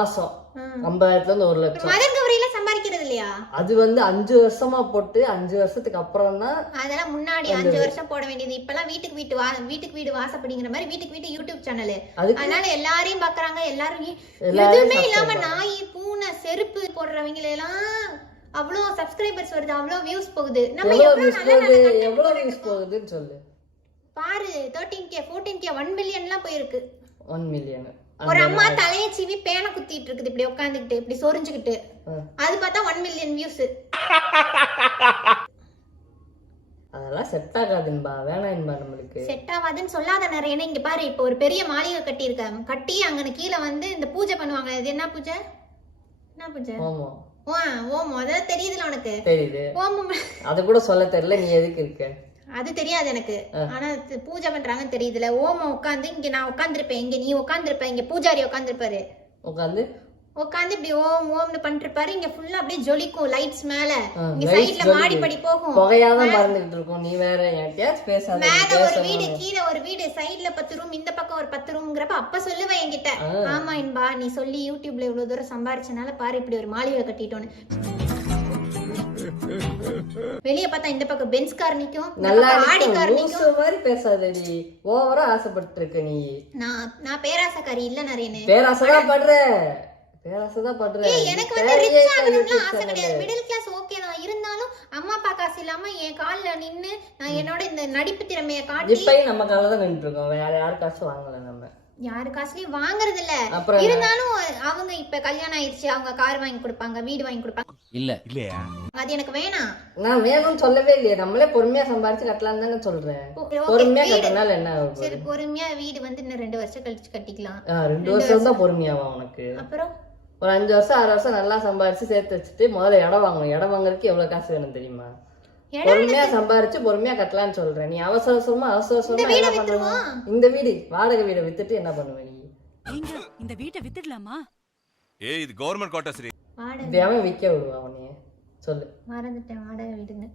மாசம் 50,000 இருந்து 1,00,000. மதன் கௌரியில சம்பாதிக்கிறது இல்லையா? அது வந்து 5 வருஷமா போட்டு 5 வருஷத்துக்கு அப்புறம் தான். அதெல்லாம் முன்னாடி 5 வருஷம் போட வேண்டியது. இப்பெல்லாம் வீட்டுக்கு வீடு வாசப்படிங்கிற மாதிரி வீட்டுக்கு யூடியூப் சேனல். அதனால எல்லாரையும் பாக்குறாங்க. எல்லாரும் எதுவுமே இல்லாம நாய் பூனை செருப்பு போடுறவங்க எல்லாம் அவ்வளோ சப்ஸ்கிரைபர்ஸ் வருது, அவ்வளோ வியூஸ் போகுது. நம்ம எவ்வளவு வியூஸ் போகுதுன்னு சொல்லு பாரு. 13K 14K 1 மில்லியன்லாம் போயிருக்கு. 1 மில்லியன். ஒரு அம்மா தலையை சீவி பேனை குத்திட்டு இருக்குது இப்படி உட்காந்துக்கிட்டு இப்படி சொரிஞ்சுக்கிட்டு. அது பார்த்தா 1 மில்லியன் வியூஸ். அதெல்லாம் செட் ஆகாதுன்பா, வேணாம்பா. நம்மளுக்கு செட் ஆகாதுன்னு சொல்லாத நிறைய. இங்க பாரு, இப்போ ஒரு பெரிய மாளிகை கட்டி அங்கன கீழே வந்து இந்த பூஜை பண்ணுவாங்க. இது என்ன பூஜை? என்ன பூஜை? ஓமம். ஓமம். அதான் தெரியுதுல உனக்கு? தெரியுது. ஓமம் அது கூட சொல்ல தெரியல. நீ எதுக்கு இருக்க? அது தெரியாது எனக்கு. ஆனா பூஜை பண்றாங்கன்னு தெரியுதுல. ஓமம் உட்காந்து இங்க நான் உட்காந்துருப்பேன், இங்க நீ உட்காந்துருப்ப, இங்க பூஜாரி உட்காந்துருப்பாரு. உட்காந்து இப்படி ஓம் ஓம்னு பண்ணிருப்பாரு. இங்க ஃபுல்லா அப்படியே ஜொலிக்கும் லைட்ஸ் மேல. இங்க சைடுல மாடிப்படி போகும், புகையாதான் பறந்துட்டு இருக்கும். நீ வேற யார்கிட்டயாச்சும் பேசாத. மேல ஒரு வீடு, கீழே ஒரு வீடு, சைடுல 10 ரூம், இந்த பக்கம் ஒரு 10 ரூம்ங்கறப்ப அப்ப சொல்லுவேன் என்கிட்ட. ஆமா என்பா, நீ சொல்லி யூடியூப்ல இவ்வளவு தூரம் சம்பாரிச்சனால பாரு இப்படி ஒரு மாளிகை கட்டிட்டோன்னு. வெளிய பார்த்தா இந்த பக்கம் பென்ஸ் கார் நிக்கும், நல்லா ஆடி கார் நிக்கும். ஊசு மாதிரி பேசாதடி, ஓவரா ஆசைப்பட்டு இருக்க நீ. நான் பேராசைக்காரி இல்ல நரேனே. பேராசைதான் பண்ற. எனக்கு வந்து ரிச் ஆகணும்னு ஆசை கிடையாது. மிடில் கிளாஸ் ஓகே தான். இருந்தாலும் அம்மா அப்பா காசு இல்லாம என் கால்ல நின்னு நான் என்னோட இந்த நடிப்பு திறமையை காட்டி இப்பயும் நம்ம கால்ல தான் நின்னுட்டு இருக்கோம். வேற யாரு காசு வாங்கல. நம்ம யாரு காசுலயும் வாங்குறது இல்ல. இருந்தாலும் அவங்க இப்ப கல்யாணம் ஆயிடுச்சு, அவங்க கார் வாங்கி கொடுப்பாங்க, வீடு வாங்கி கொடுப்பாங்க. இல்லையா? அது எனக்கு வேணாம். நான் வேணும்னு சொல்லவே இல்லையே. நம்மளே பொறுமையா சம்பாரிச்சு கட்டலாம் தானே சொல்றேன். பொறுமையா கட்டினால என்ன ஆகும்? சரி, பொறுமையா வீடு வந்து இன்னும் 2 வருஷம் கழிச்சு கட்டிக்கலாம். 2 வருஷம் தான் பொறுமையாவா உனக்கு? அப்புறம் ஒரு 5 வருஷம் 6 வருஷம் நல்லா சம்பாரிச்சு சேர்த்து வச்சுட்டு முதல்ல இடம் வாங்கணும். இடம் வாங்குறதுக்கு எவ்வளவு காசு வேணும் தெரியுமா? பொறுமையா சம்பாரிச்சு பொறுமையா கட்டலான்னு சொல்றேன். நீ அவசரமா என்ன பண்ணுவ? இந்த வீடு வாடகை வீடை வித்துட்டு என்ன பண்ணுவ நீ? இந்த வீட்டை வித்துடலாமா? இது கவர்மெண்ட் குவார்ட்டர்ஸ். வாடகை விக்க விடுவா உன்னைய? சொல்லு. மறந்துட்டேன் வாடகை வீடுன்னு.